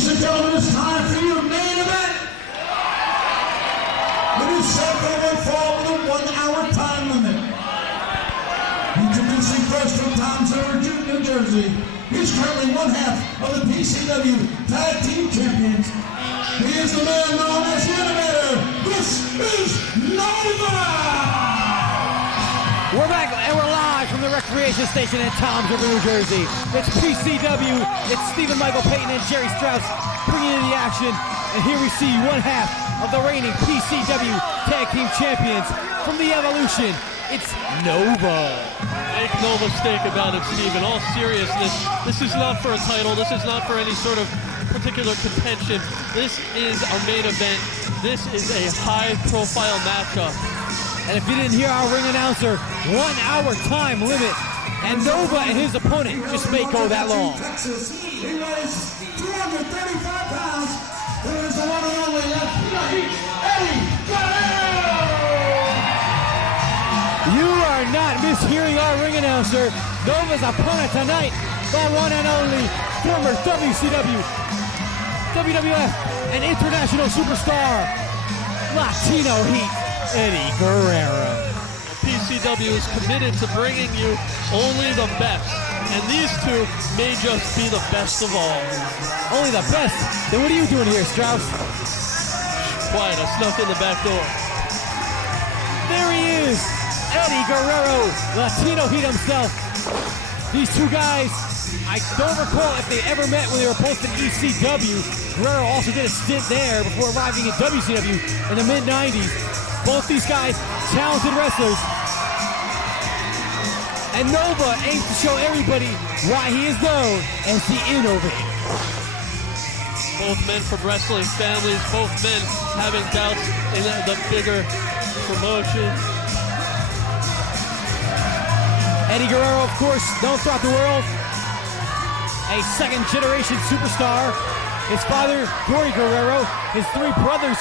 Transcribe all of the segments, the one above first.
Ladies and gentlemen, it's time for your main event. It is set for one fall with a 1-hour time limit. Introducing first from Tom's River, New Jersey. He's currently one half of the PCW Tag Team Champions. He is the man known as the Innovator. This is Nova! We're back and we're live from the recreation station in Tom's River, New Jersey. It's PCW, it's Stephen Michael Payton and Jerry Strauss bringing in the action. And here we see one half of the reigning PCW Tag Team Champions from the Evolution. It's Nova. Make no mistake about it, Steve. In all seriousness, this is not for a title. This is not for any sort of particular contention. This is a main event. This is a high-profile matchup. And if you didn't hear our ring announcer, 1-hour time limit. And Nova and his opponent just may go that long. He weighs 235 pounds. There is the one and only Eddy Guerrero! You are not mishearing our ring announcer. Nova's opponent tonight, the one and only former WCW, WWF, and international superstar, Latino Heat, Eddy Guerrero. PCW is committed to bringing you only the best, and these two may just be the best of all. Only the best? Then what are you doing here, Strauss? Quiet, I snuck in the back door. There he is, Eddy Guerrero, Latino Heat himself. These two guys, I don't recall if they ever met when they were both in ECW. Guerrero also did a stint there before arriving at WCW in the mid-90s. Both these guys, talented wrestlers. And Nova aims to show everybody why he is known as the Innovator. Both men from wrestling families, both men having doubts in the bigger promotion. Eddy Guerrero, of course, known throughout the world. A second-generation superstar. His father, Gory Guerrero. His three brothers,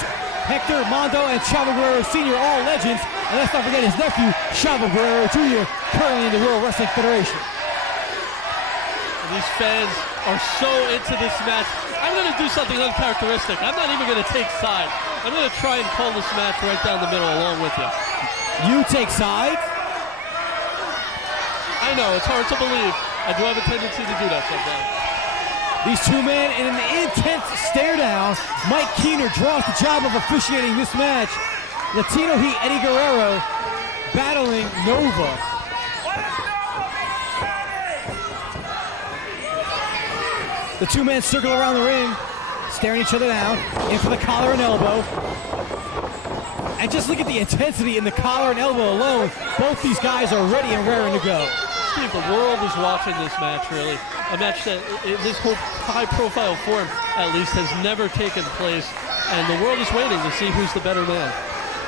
Hector, Mondo, and Chavo Guerrero Sr., all legends. And let's not forget his nephew, Chavo Guerrero Jr., currently in the World Wrestling Federation. These fans are so into this match. I'm going to do something uncharacteristic. I'm not even going to take sides. I'm going to try and call this match right down the middle along with you. You take sides? I know, it's hard to believe. I do have a tendency to do that sometimes. These two men in an intense stare down. Mike Keener draws the job of officiating this match. Latino Heat Eddy Guerrero battling Nova. The two men circle around the ring, staring each other down, in for the collar and elbow. And just look at the intensity in the collar and elbow alone. Both these guys are ready and raring to go. Steve, the world is watching this match, really. A match that, in this whole high-profile form, at least, has never taken place. And the world is waiting to see who's the better man.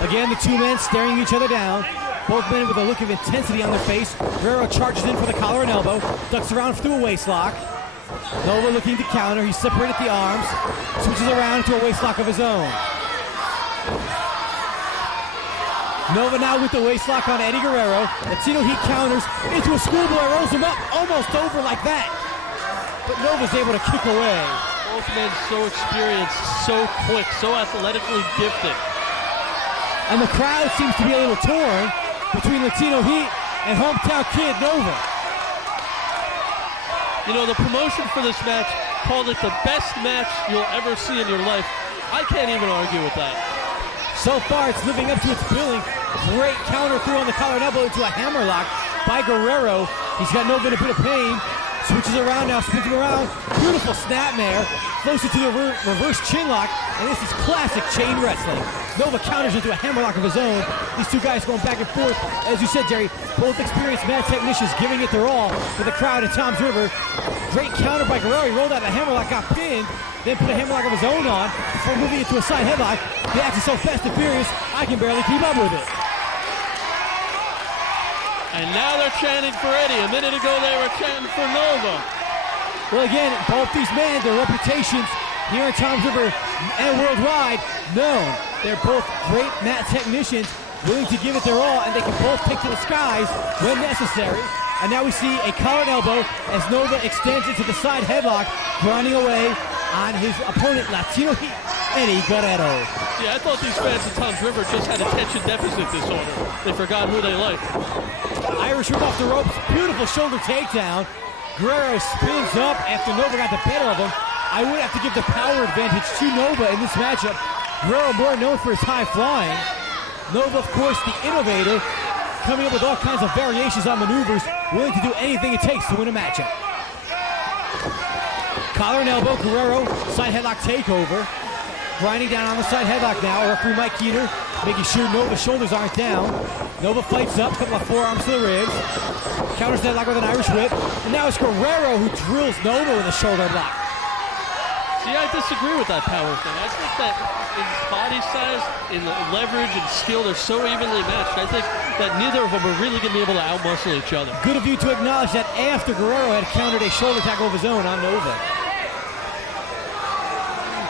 Again, the two men staring each other down. Both men with a look of intensity on their face. Guerrero charges in for the collar and elbow. Ducks around through a waistlock. Nova looking to counter. He separated the arms. Switches around to a waistlock of his own. Nova now with the waistlock on Eddy Guerrero. Latino Heat counters into a schoolboy, rolls him up, almost over like that. But Nova's able to kick away. Both men so experienced, so quick, so athletically gifted. And the crowd seems to be a little torn between Latino Heat and hometown kid Nova. You know, the promotion for this match called it the best match you'll ever see in your life. I can't even argue with that. So far, it's living up to its billing. Great counter through on the collar and elbow into a hammerlock by Guerrero. He's got Nova in a bit of pain. Switches around now, spins him around. Beautiful snapmare. Floats it to the reverse chin lock. And this is classic chain wrestling. Nova counters into a hammerlock of his own. These two guys going back and forth. As you said, Jerry, both experienced mat technicians giving it their all for the crowd in Tom's River. Great counter by Guerrero. He rolled out a hammerlock, got pinned. Then put a hammerlock of his own on before moving into a side headlock. The action's so fast and furious, I can barely keep up with it. And now they're chanting for Eddy. A minute ago they were chanting for Nova. Well, again, both these men, their reputations here in Tom's River and worldwide known. They're both great mat technicians, willing to give it their all, and they can both take to the skies when necessary. And now we see a collar and elbow as Nova extends into the side headlock, grinding away on his opponent, Latino Heat, Eddie Guerrero. Yeah, I thought these fans of Tom's River just had attention deficit disorder. They forgot who they liked. Irish whip off the ropes, beautiful shoulder takedown. Guerrero spins up after Nova got the better of him. I would have to give the power advantage to Nova in this matchup. Guerrero more known for his high flying. Nova, of course, the innovator, coming up with all kinds of variations on maneuvers, willing to do anything it takes to win a matchup. Collar and elbow, Guerrero, side headlock takeover. Grinding down on the side headlock now. Referee Mike Keener making sure Nova's shoulders aren't down. Nova fights up, couple of forearms to the ribs. Counters that lock with an Irish whip. And now it's Guerrero who drills Nova with a shoulder block. See, I disagree with that power thing. I think that in body size, in leverage, and skill, they're so evenly matched. I think that neither of them are really going to be able to outmuscle each other. Good of you to acknowledge that after Guerrero had countered a shoulder tackle of his own on Nova.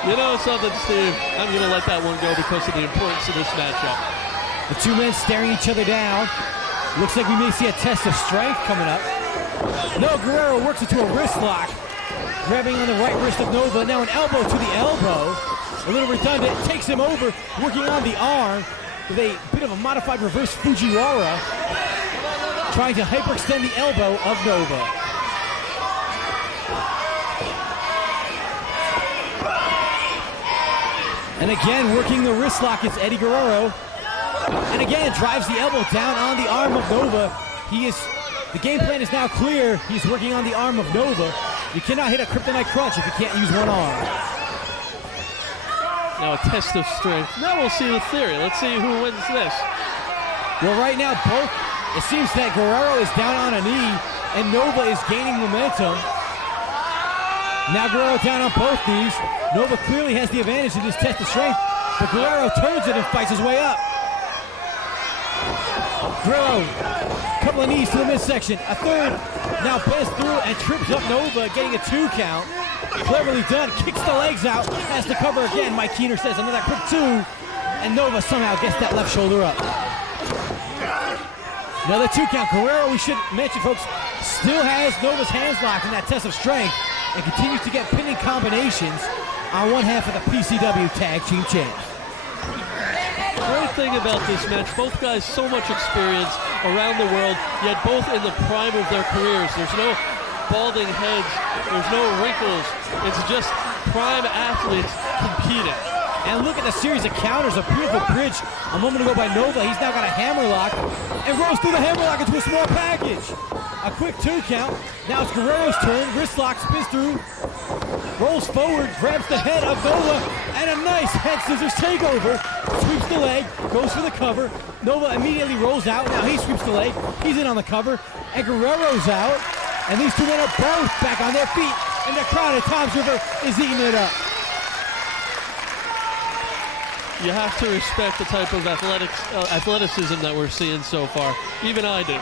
You know something, Steve? I'm going to let that one go because of the importance of this matchup. The two men staring each other down. Looks like we may see a test of strength coming up. No, Guerrero works into a wrist lock. Grabbing on the right wrist of Nova. Now an elbow to the elbow. A little redundant. Takes him over. Working on the arm with a bit of a modified reverse Fujiwara. Trying to hyperextend the elbow of Nova. And again, working the wrist lock is Eddie Guerrero. And again, drives the elbow down on the arm of Nova. The game plan is now clear. He's working on the arm of Nova. You cannot hit a kryptonite crunch if you can't use one arm. Now a test of strength. Now we'll see the theory. Let's see who wins this. Well, right now, it seems that Guerrero is down on a knee and Nova is gaining momentum. Now Guerrero down on both knees. Nova clearly has the advantage in this test of strength, but Guerrero turns it and fights his way up. Guerrero, couple of knees to the midsection. A third, now bends through and trips up Nova, getting a 2 count. Cleverly done, kicks the legs out, has to cover again. Mike Keener says another quick 2, and Nova somehow gets that left shoulder up. Another 2 count. Guerrero, we should mention, folks, still has Nova's hands locked in that test of strength and continues to get pinning combinations on one half of the PCW Tag Team Champs. Great thing about this match, both guys so much experience around the world, yet both in the prime of their careers. There's no balding heads, there's no wrinkles. It's just prime athletes competing. And look at the series of counters, a beautiful bridge a moment ago by Nova. He's now got a hammerlock and rolls through the hammerlock into a small package. A quick 2 count. Now it's Guerrero's turn. Wrist lock, spins through, rolls forward, grabs the head of Nova, and a nice head scissors takeover. Sweeps the leg, goes for the cover. Nova immediately rolls out. Now he sweeps the leg. He's in on the cover, and Guerrero's out. And these two men are both back on their feet, and the crowd at Tom's River is eating it up. You have to respect the type of athleticism that we're seeing so far. Even I do.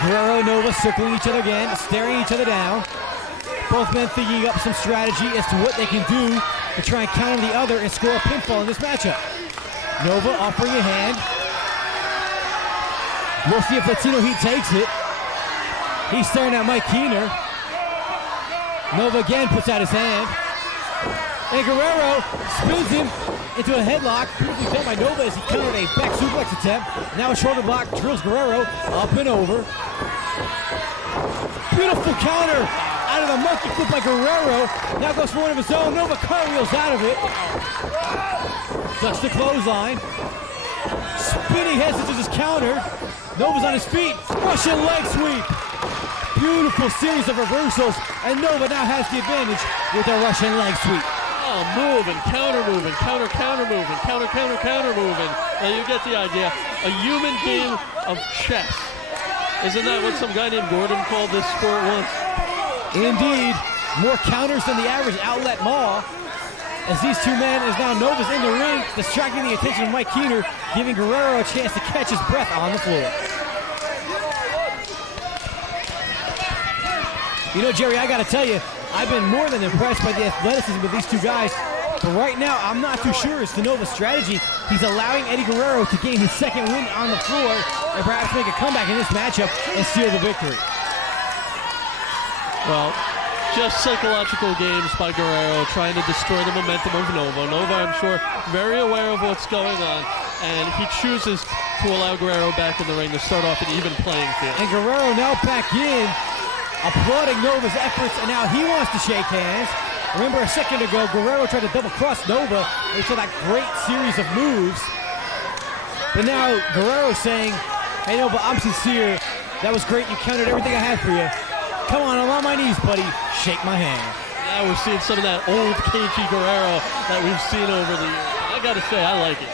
Guerrero and Nova circling each other again, staring each other down. Both men thinking up some strategy as to what they can do to try and counter the other and score a pinfall in this matchup. Nova offering a hand. We'll see if Latino Heat takes it. He's staring at Mike Keener. Nova again puts out his hand. And Guerrero spins him into a headlock. Beautifully done by Nova as he countered a back suplex attempt. Now a shoulder block drills Guerrero up and over. Beautiful counter out of the monkey flip by Guerrero. Now goes for one of his own. Nova cartwheels out of it. Ducks the clothesline. Spinning head scissors is countered. Nova's on his feet. Russian leg sweep. Beautiful series of reversals. And Nova now has the advantage with a Russian leg sweep. Oh, move and counter move and counter move and counter moving. Now you get the idea. A human game of chess. Isn't that what some guy named Gordon called this sport once? Indeed. More counters than the average outlet mall. As these two men, as now Nova's in the ring, distracting the attention of Mike Keener, giving Guerrero a chance to catch his breath on the floor. You know, Jerry, I got to tell you, I've been more than impressed by the athleticism of these two guys. But right now, I'm not too sure as to Nova's strategy. He's allowing Eddie Guerrero to gain his second win on the floor and perhaps make a comeback in this matchup and seal the victory. Well, Just psychological games by Guerrero, trying to destroy the momentum of Nova. Nova, I'm sure, very aware of what's going on, and he chooses to allow Guerrero back in the ring to start off an even playing field. And Guerrero now back in, applauding Nova's efforts, and now he wants to shake hands. Remember a second ago, Guerrero tried to double-cross Nova, and we saw that great series of moves. But now Guerrero saying, hey Nova, I'm sincere. That was great. You counted everything I had for you. Come on, I'm on my knees, buddy. Shake my hand. Now we're seeing some of that old cagey Guerrero that we've seen over the years. I gotta say, I like it.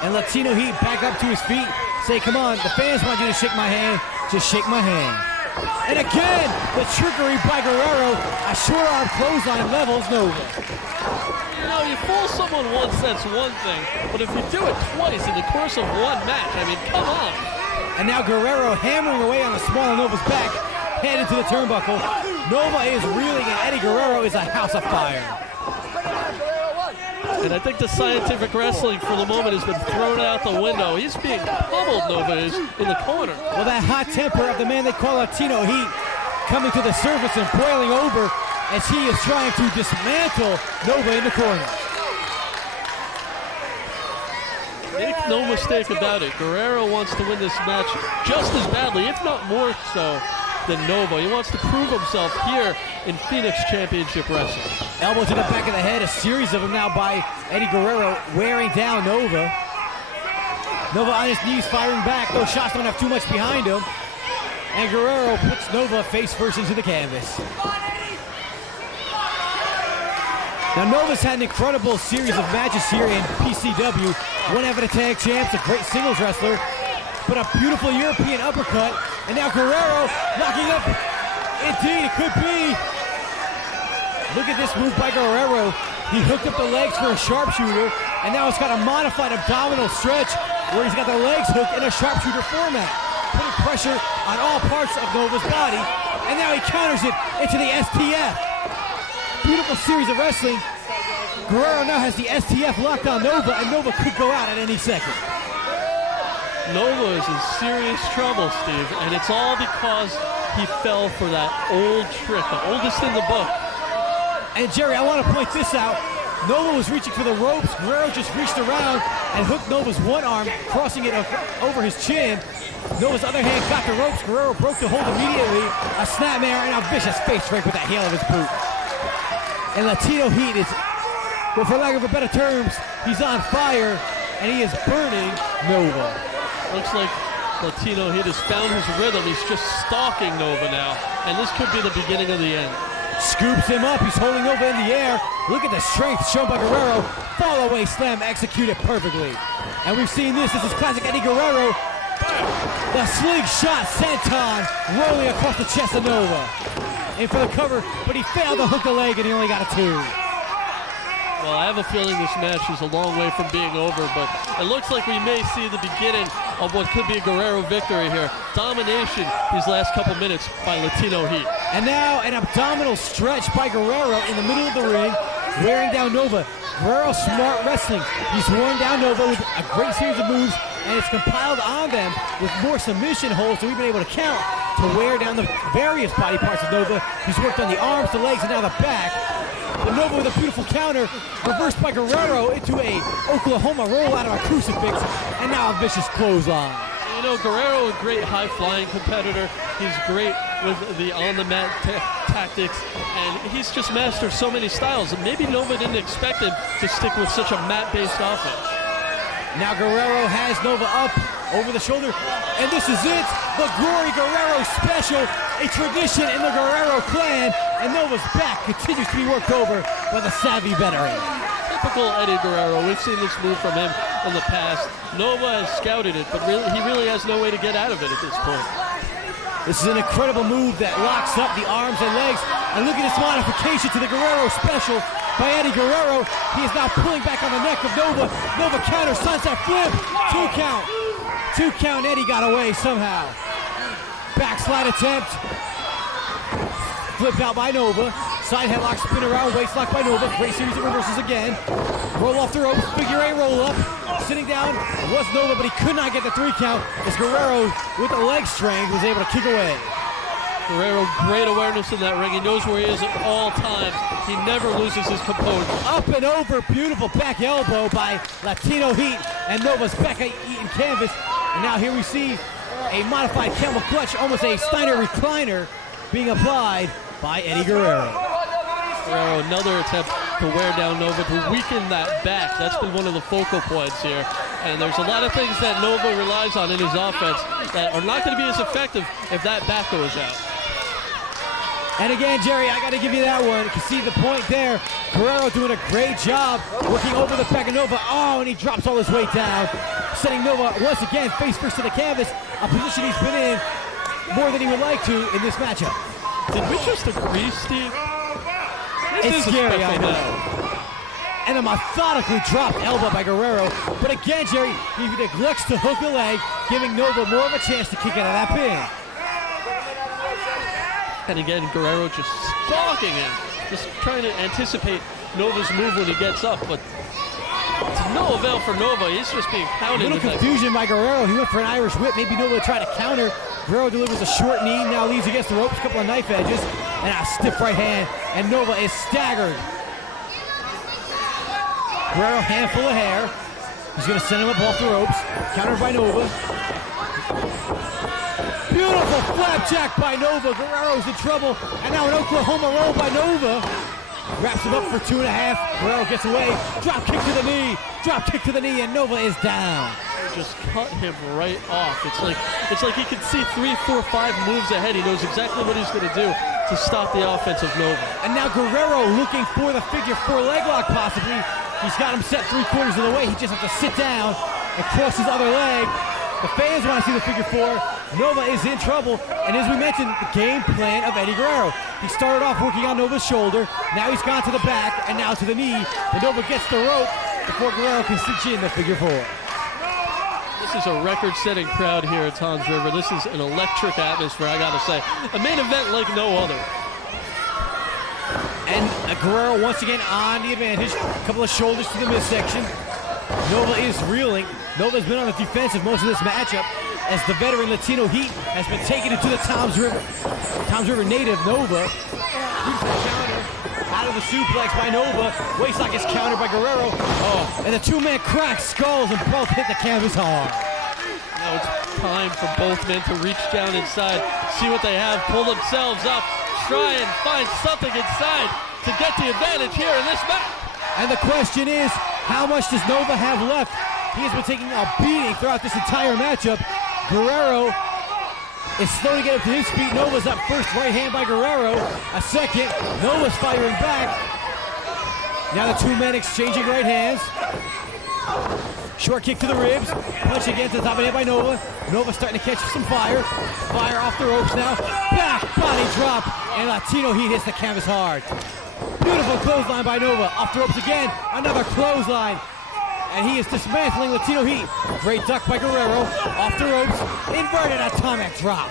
And Latino Heat back up to his feet. Say, come on, the fans want you to shake my hand. Just shake my hand. And again, the trickery by Guerrero. A short arm clothesline levels Nova. You know, you fool someone once, that's one thing. But if you do it twice in the course of one match, I mean, come on. And now Guerrero hammering away on the small of Nova's back, headed to the turnbuckle. Nova is reeling, and Eddie Guerrero is a house of fire. And I think the scientific wrestling for the moment has been thrown out the window. He's being pummeled, Nova is, in the corner. Well, that hot temper of the man they call Latino Heat coming to the surface and boiling over as he is trying to dismantle Nova in the corner. Make no mistake about it, Guerrero wants to win this match just as badly, if not more so, than Nova. He wants to prove himself here in Phoenix Championship Wrestling. Elbow to the back of the head, a series of them now by Eddie Guerrero, wearing down Nova. Nova on his knees, firing back. Those shots don't have too much behind him. And Guerrero puts Nova face first into the canvas. Now Nova's had an incredible series of matches here in PCW. One Evident Tag Champs, a great singles wrestler, but a beautiful European uppercut. And now Guerrero knocking up. Indeed, it could be. Look at this move by Guerrero. He hooked up the legs for a sharpshooter, and now it's got a modified abdominal stretch where he's got the legs hooked in a sharpshooter format, putting pressure on all parts of Nova's body. And now he counters it into the STF. Beautiful series of wrestling. Guerrero now has the STF locked on Nova, and Nova could go out at any second. Nova is in serious trouble, Steve, and it's all because he fell for that old trick, the oldest in the book. And Jerry, I want to point this out. Nova was reaching for the ropes. Guerrero just reached around and hooked Nova's one arm, crossing it over his chin. Nova's other hand got the ropes. Guerrero broke the hold immediately. A snapmare and a vicious face break with the heel of his boot. And Latino Heat is, well, for lack of a better terms, he's on fire, and he is burning Nova. Looks like Latino Heat has found his rhythm. He's just stalking Nova now, and this could be the beginning of the end. Scoops him up. He's holding Nova in the air. Look at the strength shown by Guerrero. Fall away slam executed perfectly. And we've seen this. This is classic Eddie Guerrero. The slingshot senton rolling across the chest of Nova. In for the cover, but he failed to hook the leg, and he only got a 2. Well, I have a feeling this match is a long way from being over, but it looks like we may see the beginning of what could be a Guerrero victory here. Domination these last couple minutes by Latino Heat. And now an abdominal stretch by Guerrero in the middle of the ring, wearing down Nova. Guerrero smart wrestling. He's worn down Nova with a great series of moves, and it's compiled on them with more submission holds than we've been able to count to wear down the various body parts of Nova. He's worked on the arms, the legs, and now the back. But Nova with a beautiful counter, reversed by Guerrero into a Oklahoma roll out of a crucifix, and now a vicious clothesline. You know, Guerrero, a great high-flying competitor. He's great with the on-the-mat tactics, and he's just mastered so many styles. And maybe Nova didn't expect him to stick with such a mat-based offense. Now Guerrero has Nova up over the shoulder, and this is it, the Glory Guerrero special, a tradition in the Guerrero clan, and Nova's back continues to be worked over by the savvy veteran. Typical Eddie Guerrero. We've seen this move from him in the past. Nova has scouted it, but he really has no way to get out of it at this point. This is an incredible move that locks up the arms and legs, and look at this modification to the Guerrero special by Eddie Guerrero. He is now pulling back on the neck of Nova. Nova counter, sunset flip, 2 count. 2 count, Eddie got away somehow. Backslide attempt. Flipped out by Nova. Side headlock, spin around, waist lock by Nova. Great series of reversals again. Roll off the ropes, figure 8 roll up. Sitting down was Nova, but he could not get the 3 count as Guerrero, with the leg strength, was able to kick away. Guerrero, great awareness in that ring. He knows where he is at all times. He never loses his composure. Up and over, beautiful back elbow by Latino Heat, and Nova's back eating canvas. And now here we see a modified camel clutch, almost a Steiner recliner, being applied by Eddie Guerrero. Guerrero, another attempt to wear down Nova, to weaken that back. That's been one of the focal points here. And there's a lot of things that Nova relies on in his offense that are not going to be as effective if that back goes out. And again, Jerry, I got to give you that one. You can see the point there. Guerrero doing a great job working over the back of Nova. Oh, and he drops all his weight down, sending Nova once again face first to the canvas, a position he's been in more than he would like to in this matchup. Did we just agree, Steve? It's scary, I know. And a methodically dropped elbow by Guerrero. But again, Jerry, he neglects to hook the leg, giving Nova more of a chance to kick out of that pin. And again, Guerrero just stalking him, just trying to anticipate Nova's move when he gets up, but to no avail for Nova. He's just being pounded. A little confusion by Guerrero. He went for an Irish whip. Maybe Nova would try to counter. Guerrero delivers a short knee, now leads against the ropes, a couple of knife edges, and a stiff right hand, and Nova is staggered. Guerrero, handful of hair. He's going to send him up off the ropes, countered by Nova. Beautiful flapjack by Nova. Guerrero's in trouble, and now an Oklahoma roll by Nova. Wraps him up for 2.5. Guerrero gets away. Drop kick to the knee. Drop kick to the knee, and Nova is down. Just cut him right off. It's like he can see 3, 4, 5 moves ahead. He knows exactly what he's going to do to stop the offense of Nova. And now Guerrero looking for the figure 4 leg lock possibly. He's got him set 3/4 of the way. He just has to sit down and cross his other leg. The fans want to see the figure 4. Nova is in trouble, and as we mentioned, the game plan of Eddie Guerrero. He started off working on Nova's shoulder, now he's gone to the back, and now to the knee. And Nova gets the rope before Guerrero can cinch in the figure 4. This is a record-setting crowd here at Toms River. This is an electric atmosphere, I gotta say. A main event like no other. And Guerrero once again on the advantage. A couple of shoulders to the midsection. Nova is reeling. Nova's been on the defensive most of this matchup as the veteran Latino Heat has been taking it to the Toms River. Toms River native Nova. Beautiful counter out of the suplex by Nova. Waistlock is countered by Guerrero. Oh, and the two-man crack skulls and both hit the canvas hard. Now it's time for both men to reach down inside, see what they have, pull themselves up, try and find something inside to get the advantage here in this match. And the question is, how much does Nova have left? He has been taking a beating throughout this entire matchup. Guerrero is slow to get up to his feet. Nova's up first, right hand by Guerrero. A second, Nova's firing back. Now the two men exchanging right hands. Short kick to the ribs. Punch again to the top of the head by Nova. Nova starting to catch some fire. Fire off the ropes now. Back body drop. And Latino Heat hits the canvas hard. Beautiful clothesline by Nova. Off the ropes again. Another clothesline. And he is dismantling Latino Heat. Great duck by Guerrero. Off the ropes. Inverted atomic drop.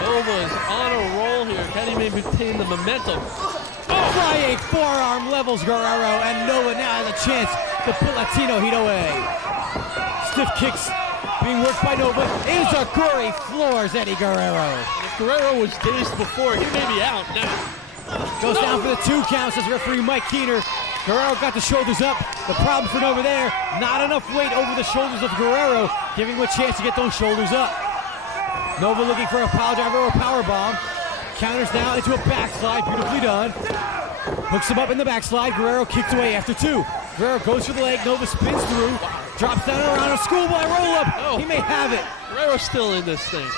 Nova is on a roll here. Can he maintain the momentum? Flying forearm levels Guerrero. And Nova now has a chance to put Latino Heat away. Stiff kicks being worked by Nova. Izakuri floors Eddie Guerrero. If Guerrero was dazed before, he may be out now. Goes down for the 2 count, says referee Mike Keener. Guerrero got the shoulders up. The problem for Nova there, not enough weight over the shoulders of Guerrero, giving him a chance to get those shoulders up. Nova looking for a pile driver or a power bomb. Counters now into a backslide, beautifully done. Hooks him up in the backslide. Guerrero kicked away after 2. Guerrero goes for the leg. Nova spins through. Drops down around a schoolboy roll-up. Oh. He may have it. Guerrero's still in this thing.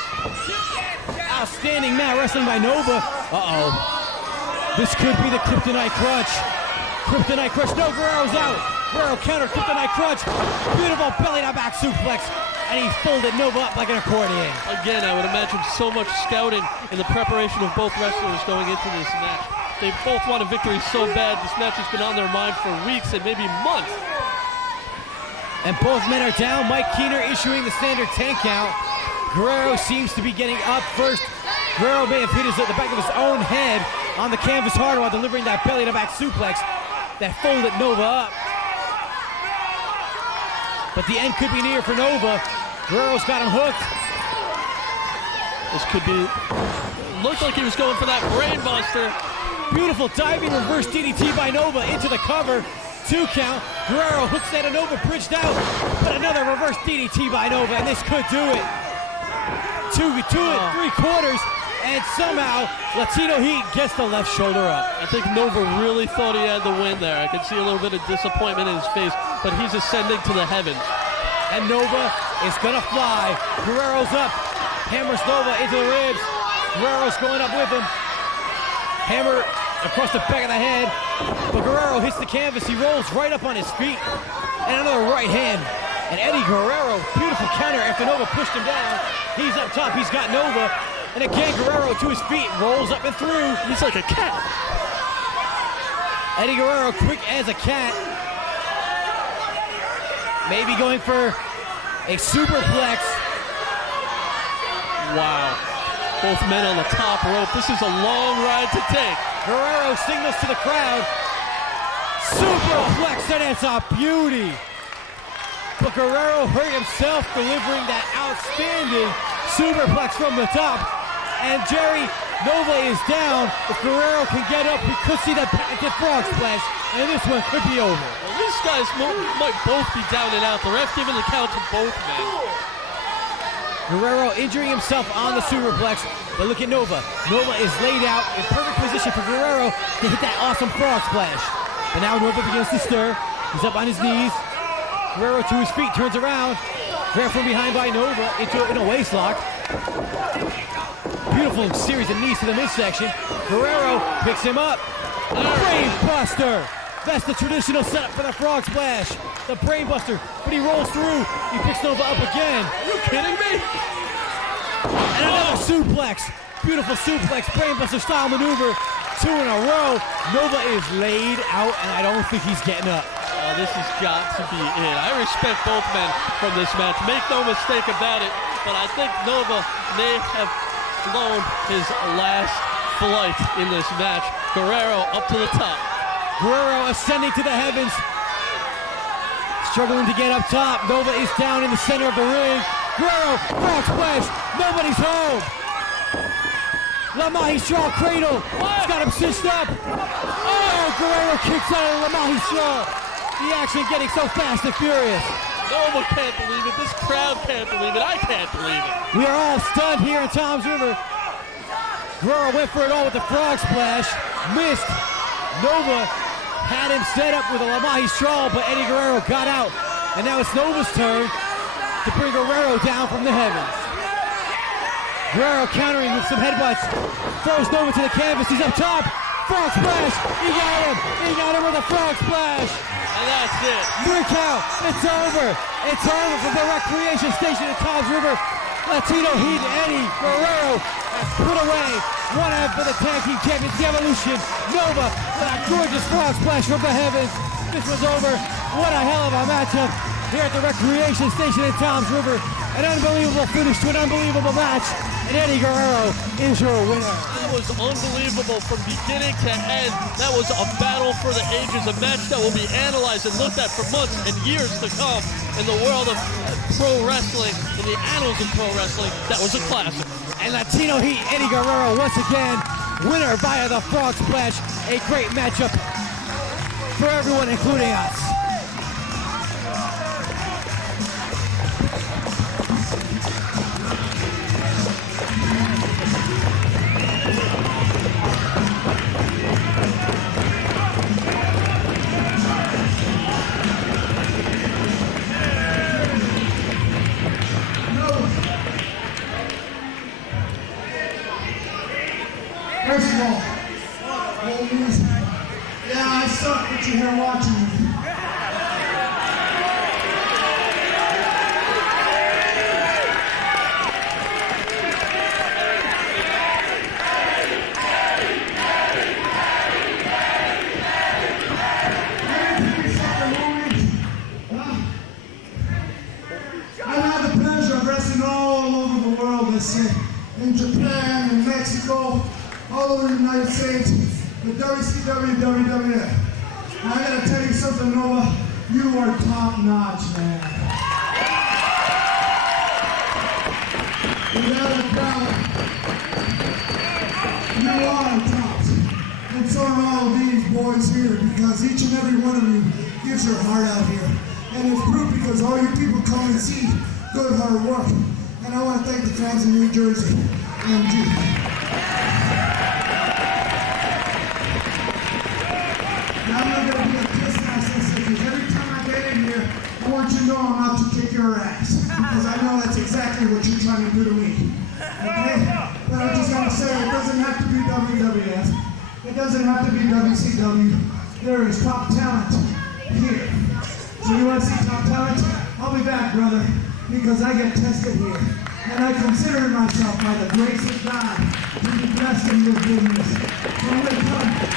Outstanding mat wrestling by Nova. Uh-oh. This could be the Kryptonite Crunch. Kryptonite Crunch. No, Guerrero's out. Guerrero counter Kryptonite Crunch. Beautiful belly to back suplex. And he folded Nova up like an accordion. Again, I would imagine so much scouting in the preparation of both wrestlers going into this match. They both want a victory so bad. This match has been on their mind for weeks and maybe months. And both men are down. Mike Keener issuing the standard 10 count. Guerrero seems to be getting up first. Guerrero may have hit the back of his own head on the canvas hard while delivering that belly to back suplex that folded Nova up. But the end could be near for Nova. Guerrero's got him hooked. This could be, looked like he was going for that brain buster. Beautiful diving reverse DDT by Nova into the cover. 2 count. Guerrero hooks that, and Nova bridged out. But another reverse DDT by Nova, and this could do it. 2 and 3/4. And somehow, Latino Heat gets the left shoulder up. I think Nova really thought he had the win there. I could see a little bit of disappointment in his face, but he's ascending to the heavens. And Nova is gonna fly. Guerrero's up. Hammers Nova into the ribs. Guerrero's going up with him. Hammer across the back of the head. But Guerrero hits the canvas. He rolls right up on his feet. And another right hand. And Eddie Guerrero, beautiful counter after Nova pushed him down. He's up top. He's got Nova. And again, Guerrero to his feet, rolls up and through. He's like a cat. Eddie Guerrero, quick as a cat. Maybe going for a superplex. Wow. Both men on the top rope. This is a long ride to take. Guerrero signals to the crowd. Superplex, and it's a beauty. But Guerrero hurt himself delivering that outstanding superplex from the top. And Jerry, Nova is down. If Guerrero can get up, we could see that patented frog splash, and this one could be over. Well, these guys might both be down and out. The ref giving the count to both men. Guerrero injuring himself on the superplex, but look at Nova. Nova is laid out in perfect position for Guerrero to hit that awesome frog splash. But now Nova begins to stir. He's up on his knees. Guerrero to his feet, turns around. Grab from behind by Nova in a waist lock. Beautiful series of knees to the midsection. Guerrero picks him up. Brain buster. That's the traditional setup for the frog splash. The brain buster, but he rolls through. He picks Nova up again. Are you kidding me? And another suplex. Beautiful suplex, brain buster style maneuver. 2 in a row. Nova is laid out, and I don't think he's getting up. Oh, this has got to be it. I respect both men from this match. Make no mistake about it, but I think Nova may have flown his last flight in this match. Guerrero up to the top. Guerrero ascending to the heavens. Struggling to get up top. Nova is down in the center of the ring. Guerrero, frog splash. Nobody's home. La Magistral cradle. He's got him cinched up. Oh, Guerrero kicks out of La Magistral. The action getting so fast and furious. Nova can't believe it. This crowd can't believe it. I can't believe it. We are all stunned here in Tom's River. Guerrero went for it all with the frog splash. Missed. Nova had him set up with a La Magistral, but Eddie Guerrero got out. And now it's Nova's turn to bring Guerrero down from the heavens. Guerrero countering with some headbutts. Throws Nova to the canvas. He's up top. Frog splash. He got him. He got him with a frog splash. And that's it. 3 count. It's over. It's over for the recreation station at Tom's River. Latino Heat and Eddie Guerrero has put away one half of the tag team champions, the Evolution. Nova with a gorgeous frog splash from the heavens. This was over. What a hell of a matchup here at the recreation station at Tom's River. An unbelievable finish to an unbelievable match. And Eddie Guerrero is your winner. That was unbelievable from beginning to end. That was a battle for the ages, a match that will be analyzed and looked at for months and years to come in the world of pro wrestling, in the annals of pro wrestling. That was a classic. And Latino Heat, Eddie Guerrero, once again, winner via the frog splash. A great matchup for everyone, including us. First of all, ladies, yeah, I suck that you're here watching me. I've had the pleasure of wrestling all over the world, let's say, in Japan, in Mexico, all over the United States, the WCW, WWF. And I gotta tell you something, Nova, you are top notch, man. Without a doubt, because each and every one of you gives your heart out here. And it's proof because all you people come and see good hard work. And I want to thank the fans in New Jersey. MG. Now I'm not going to be a piss ass because every time I get in here, I want you to know I'm out to kick your ass. Because I know that's exactly what you're trying to do to me. Okay? But I just want to say it doesn't have to be WWF. It doesn't have to be WCW. There is top talent here. So you want to see top talent? I'll be back, brother, because I get tested here. And I consider myself, by the grace of God, to be blessed in this business. So I'm going to come